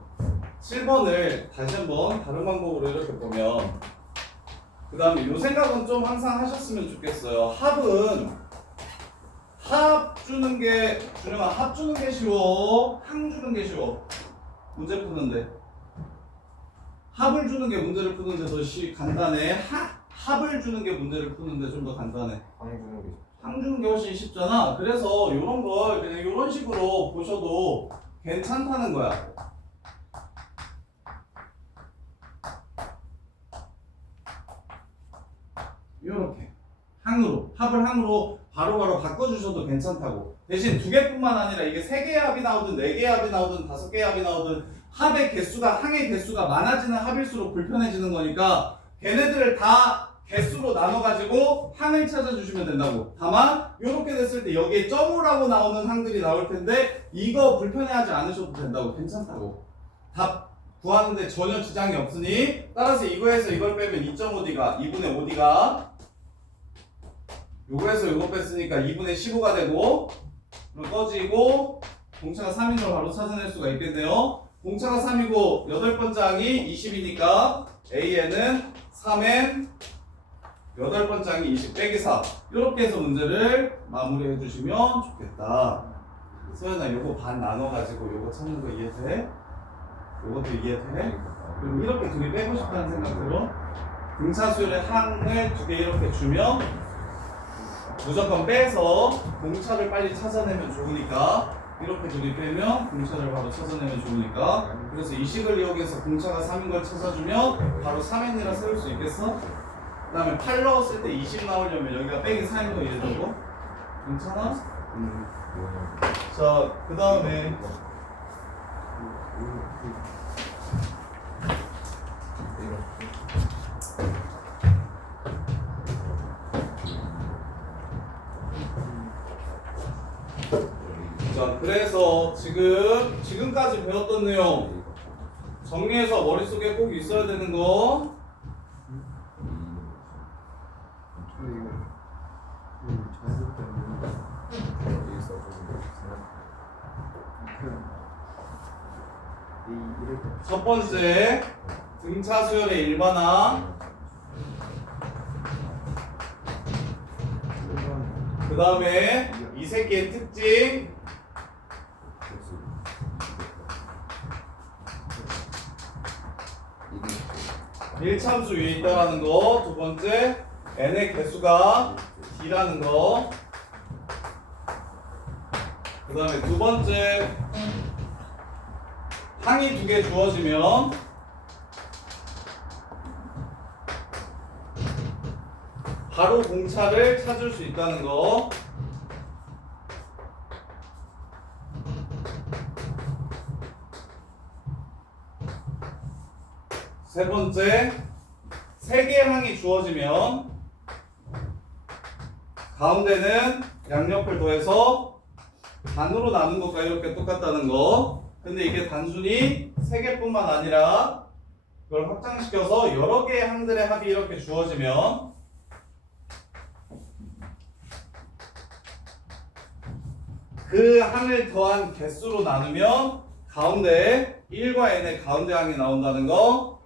7번을 다시 한번 다른 방법으로 이렇게 보면 그 다음에 요 생각은 좀 항상 하셨으면 좋겠어요. 합 주는 게, 준영아, 합 주는 게 쉬워? 항 주는 게 쉬워? 문제 푸는데. 합을 주는 게 문제를 푸는데 더 간단해? 합을 주는 게 문제를 푸는데 좀 더 간단해? 항주는 게 항 주는 게 훨씬 쉽잖아. 그래서 요런 걸 그냥 요런 식으로 보셔도 괜찮다는 거야. 요렇게. 합을 항으로 바로바로 바꿔주셔도 괜찮다고. 대신 2개뿐만 아니라 이게 3개의 합이 나오든 4개의 합이 나오든 5개의 합이 나오든 합의 개수가, 항의 개수가 많아지는 합일수록 불편해지는 거니까 걔네들을 다 개수로 나눠가지고 항을 찾아주시면 된다고. 다만 이렇게 됐을 때 여기에 점으라고 나오는 항들이 나올 텐데 이거 불편해하지 않으셔도 된다고. 괜찮다고. 답 구하는데 전혀 지장이 없으니 따라서 이거에서 이걸 빼면 2.5D가 2분의 5D가 요거에서 요거 뺐으니까 2분의 15가 되고 그럼 꺼지고 공차가 3인 걸 바로 찾아낼 수가 있겠네요. 공차가 3이고 8번째 항이 20이니까 AN은 3N 8번째 항이 20 빼기 4 이렇게 해서 문제를 마무리해 주시면 좋겠다. 소연아 요거 반 나눠가지고 요거 찾는 거 이해돼? 요것도 이해돼? 그럼 이렇게 둘이 빼고 싶다는 생각으로 등차수열의 항을 2개 이렇게 주면 무조건 빼서 공차를 빨리 찾아내면 좋으니까 이렇게 둘이 빼면 공차를 바로 찾아내면 좋으니까 그래서 이 식을 이용해서 공차가 3인 걸 찾아주면 바로 3n이라 세울 수 있겠어? 그 다음에 8 넣었을 때 20 나오려면 여기가 빼기 4인 거 이해되고? 괜찮아? 자, 그 다음에 자, 그래서 지금까지 배웠던 내용 정리해서 머릿속에 꼭 있어야 되는 거 첫 번째 등차 수열의 일반항 그 다음에 이 새끼의 특징 일참수 위에 있다라는 거 두 번째 n의 개수가 d라는 거 그 다음에 두 번째 항이 2개 주어지면 바로 공차를 찾을 수 있다는 거 세 번째 3개의 항이 주어지면 가운데는 양옆을 더해서 반으로 나눈 것과 이렇게 똑같다는 거 근데 이게 단순히 3개뿐만 아니라 그걸 확장시켜서 여러 개의 항들의 합이 이렇게 주어지면 그 항을 더한 개수로 나누면 가운데 1과 n의 가운데 항이 나온다는 거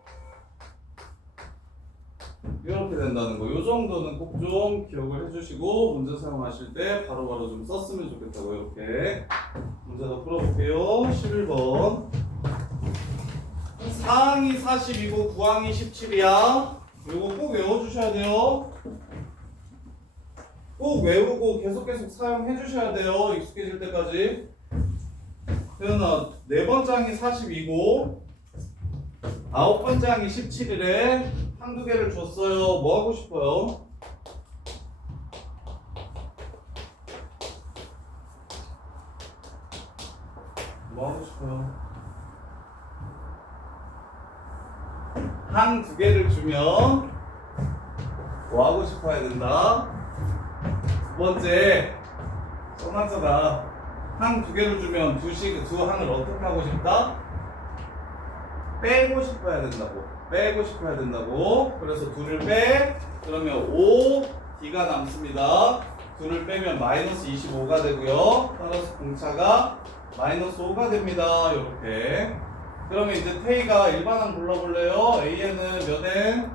이렇게 된다는 거. 이 정도는 꼭 좀 기억을 해주시고 문제 사용하실 때 바로바로 좀 썼으면 좋겠다고. 이렇게 문제 더 풀어볼게요. 11번 상항이 40이고 구항이 17이야. 이거 꼭 외워주셔야 돼요. 꼭 외우고 계속 사용해 주셔야 돼요. 익숙해질 때까지. 태연아 4번째 항이 42고 9번째 항이 17이래. 한두 개를 줬어요. 뭐 하고 싶어요? 뭐 하고 싶어요? 항 2개를 주면 뭐 하고 싶어 해야 된다? 두 번째 써놨잖아. 항 2개를 주면 두 항을 어떻게 하고 싶다? 빼고 싶어야 된다고. 빼고 싶어야 된다고. 그래서 2를 빼. 그러면 5 D가 남습니다. 2를 빼면 마이너스 25가 되고요. 따라서 공차가 마이너스 5가 됩니다. 이렇게. 그러면 이제 테이가 일반항 불러볼래요? AN은 몇 N?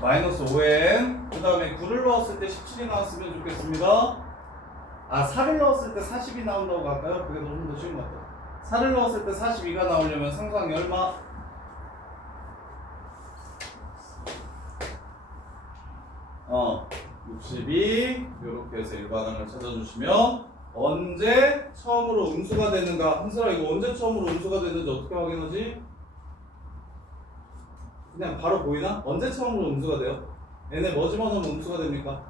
마이너스 5n. 그 다음에 9를 넣었을 때 17이 나왔으면 좋겠습니다. 아, 4를 넣었을 때 40이 나온다고 할까요? 그게 좀 더 쉬운 것 같아요. 4를 넣었을 때 42가 나오려면 상수항이 얼마? 62. 이렇게 해서 일반항을 찾아주시면 언제 처음으로 음수가 되는가? 한슬아, 이거 언제 처음으로 음수가 되는지 어떻게 확인하지? 그냥 바로 보이나? 언제 처음으로 음수가 돼요? 얘네 뭐 집어넣으면 음수가 됩니까?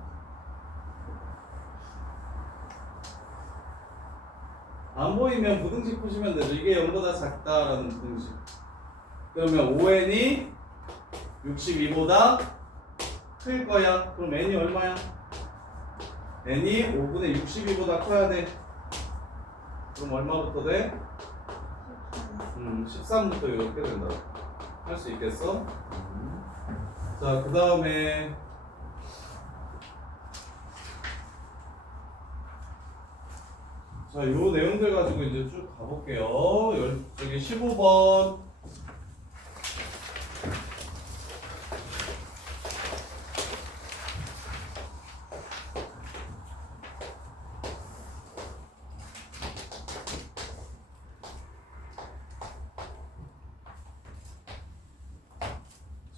안 보이면 부등식 푸시면 되죠. 이게 0보다 작다라는 부등식. 그러면 5n이 62보다 클 거야. 그럼 n이 얼마야? n이 5분의 62보다 커야 돼. 그럼 얼마부터 돼? 13부터 이렇게 된다. 할 수 있겠어? 자, 그 다음에 자, 요 내용들 가지고 이제 쭉 가볼게요. 저기 15번.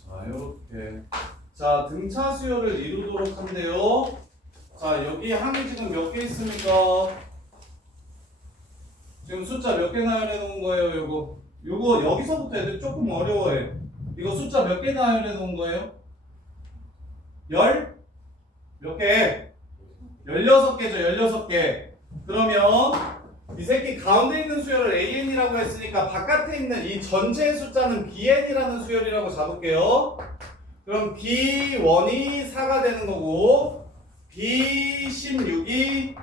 자, 요렇게. 자, 등차 수열을 이루도록 한대요. 자, 여기 항이 지금 몇 개 있습니까? 지금 숫자 몇 개 나열해 놓은 거예요, 요거 여기서부터 애들 조금 어려워해. 이거 숫자 몇 개 나열해 놓은 거예요? 몇 개? 16개죠, 16개. 그러면 이 새끼 가운데 있는 수열을 AN이라고 했으니까 바깥에 있는 이 전체의 숫자는 BN이라는 수열이라고 잡을게요. 그럼 B1이 4가 되는 거고 B16이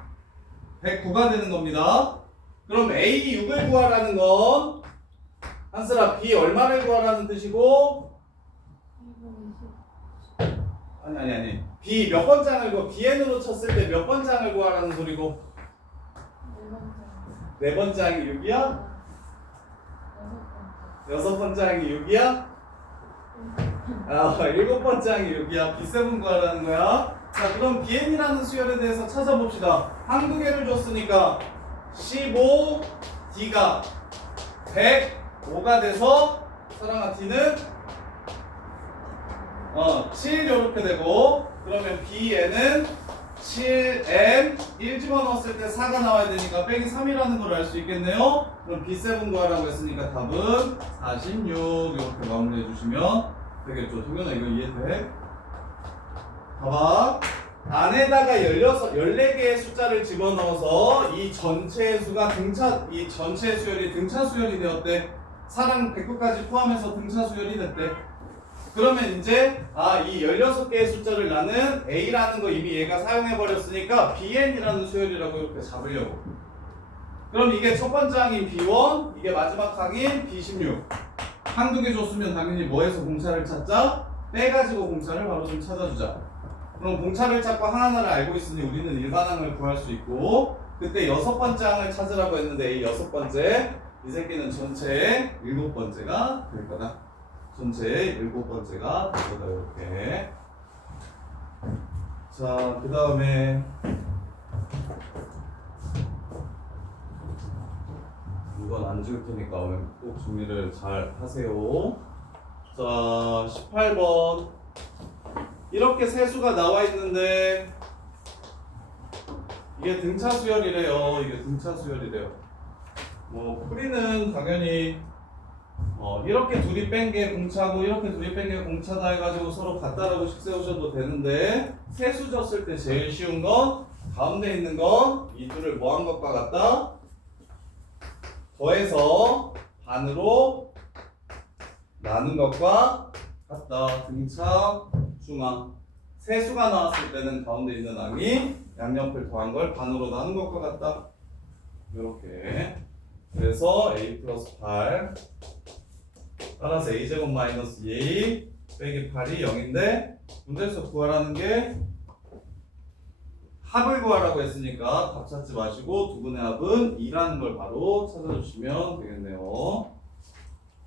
109가 되는 겁니다. 그럼 A6을 구하라는 건 한슬아 B 얼마를 구하라는 뜻이고 아니 B 몇 번장을 구하 BN으로 쳤을 때 몇 번장을 구하라는 소리고 네 번장이 6이야? 여섯 번장이 6이야? 일곱 번장이 6이야. B7 구하라는 거야. 자, 그럼 BN이라는 수열에 대해서 찾아봅시다. 한두 개를 줬으니까 15, D가 105가 돼서 사랑아 D는 7 이렇게 되고 그러면 B에는 7N 1 집어넣었을 때 4가 나와야 되니까 빼기 3이라는 걸 알 수 있겠네요. 그럼 B7 구하라고 했으니까 답은 46 이렇게 마무리해 주시면 되겠죠. 동현아 이거 이해돼? 봐봐. 안에다가 14개의 숫자를 집어넣어서 이 전체의 수가 이 전체의 수열이 등차 수열이 되었대. 사랑 100구까지 포함해서 등차 수열이 됐대. 그러면 이제 이 16개의 숫자를 나는 A라는 거 이미 얘가 사용해 버렸으니까 BN이라는 수열이라고 이렇게 잡으려고. 그럼 이게 첫 번째 항인 B1, 이게 마지막 항인 B16. 한두 개 줬으면 당연히 뭐해서 공차를 찾자? 빼가지고 공차를 바로 좀 찾아주자. 그럼 공차를 찾고 하나하나를 알고 있으니 우리는 일반항을 구할 수 있고 그때 6번째 항을 찾으라고 했는데 이 6번째 이 새끼는 전체의 7번째가 될 거다. 전체의 7번째가 될 거다. 이렇게. 자, 그 다음에 이건 안 줄 테니까 꼭 준비를 잘 하세요. 자, 18번. 이렇게 세수가 나와 있는데 이게 등차 수열이래요. 뭐 풀이는 당연히 이렇게 둘이 뺀 게 공차고 이렇게 둘이 뺀 게 공차다 해가지고 서로 같다라고 식 세우셔도 되는데 세수 졌을 때 제일 쉬운 건 가운데 있는 건 이 둘을 뭐 한 것과 같다? 더해서 반으로 나눈 것과 같다. 등차 중항. 세수가 나왔을 때는 가운데 있는 항이 양옆을 더한 걸 반으로 나눈 것과 같다. 이렇게. 그래서 a 플러스 8 따라서 a제곱 마이너스 2 빼기 8이 0인데 문제에서 구하라는 게 합을 구하라고 했으니까 답 찾지 마시고 두 분의 합은 2라는 걸 바로 찾아주시면 되겠네요.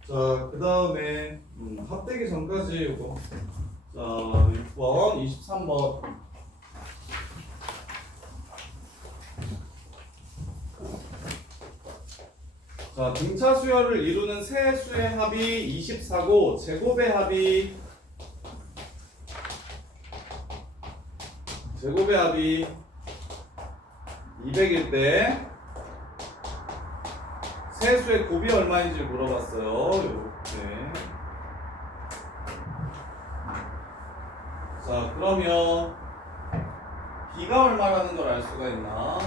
자, 그 다음에 합되기 전까지 이거 자, 6번, 23번. 자, 등차 수열을 이루는 세 수의 합이 24고 제곱의 합이 200일 때 세 수의 곱이 얼마인지 물어봤어요. 이렇게. 자, 그러면 B가 얼마라는 걸 알 수가 있나?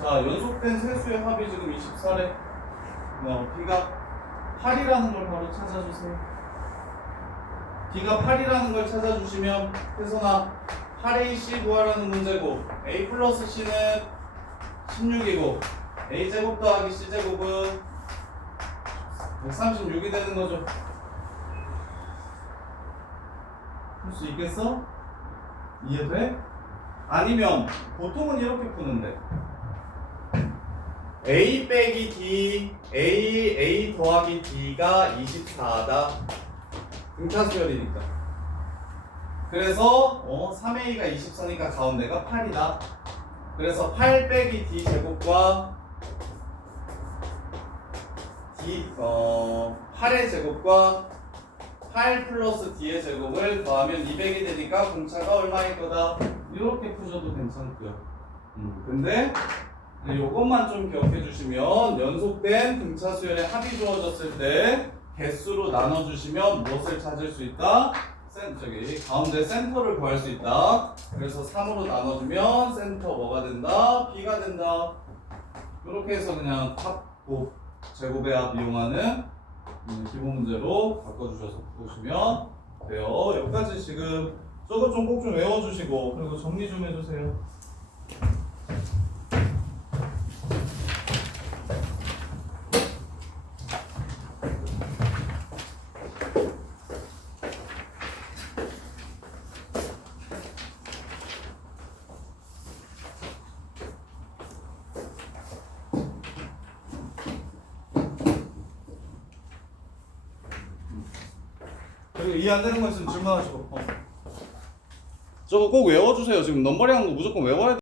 자, 연속된 세 수의 합이 지금 24래. B가 8이라는 걸 바로 찾아주세요. B가 8이라는 걸 찾아주시면 혜선아 8AC 구하라는 문제고 A 플러스 C는 16이고 A 제곱 더하기 C 제곱은 136이 되는 거죠. 풀 수 있겠어? 이해돼? 아니면 보통은 이렇게 푸는데 A 빼기 D, A 더하기 D가 24다. 등차 수열이니까. 그래서 3A가 24니까 가운데가 8이다. 그래서 8 빼기 D 제곱과 8의 제곱과 8 플러스 D의 제곱을 더하면 200이 되니까 공차가 얼마일 거다. 이렇게 푸셔도 괜찮고요. 근데 이것만 좀 기억해 주시면 연속된 등차 수열의 합이 주어졌을 때 개수로 나눠주시면 무엇을 찾을 수 있다? 가운데 센터를 구할 수 있다. 그래서 3으로 나눠주면 센터 뭐가 된다? B가 된다. 이렇게 해서 그냥 합, 곱, 제곱의 합 이용하는 기본 문제로 바꿔주셔서 보시면 돼요. 여기까지 지금 저거 좀 꼭 좀 외워주시고 그리고 정리 좀 해주세요. 그리고 이해 안 되는 거 있으면 질문하시고. 저거 꼭 외워주세요. 지금 넘버링 하는 거 무조건 외워야 돼.